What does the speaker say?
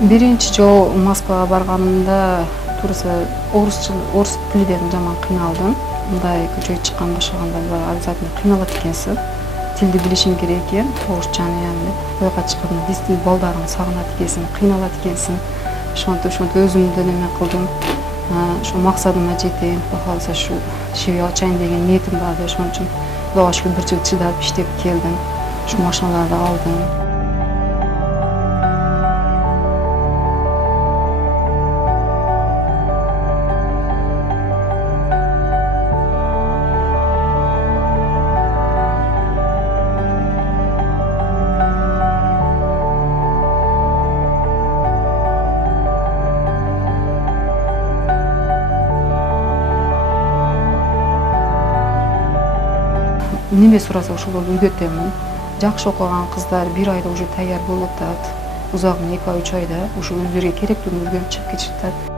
Биринчи жолу Москвага барганымда туурасы орус тилден жаман кыйналдым. Мындай көчөгө чыккан баштаганда обязательно кыйналат экенсиң. Тилди билишиң керек экен, орусчаны яны. Буяка чыкканда действительно балдарыңды сагынат экенсиң, кыйналат экенсиң. Ошентип өзүмдү неме кылдым. Ошо максадыма жетейин, Кудай кааласа ушу шиби ачайын деген ниетим бар. Ошон үчүн Кудайга шүгүр бир жыл чыдап иштеп келдим. Ушу машиналарды алдым. Неме сураса ошолорду үйрөтөмүн. Жакшы окуган кыздар 1 айда уже даяр болуп атат. Узагы 2-3 айда уже өздөрүгө керектүүгүн өзгөрүп чыгып кетишет.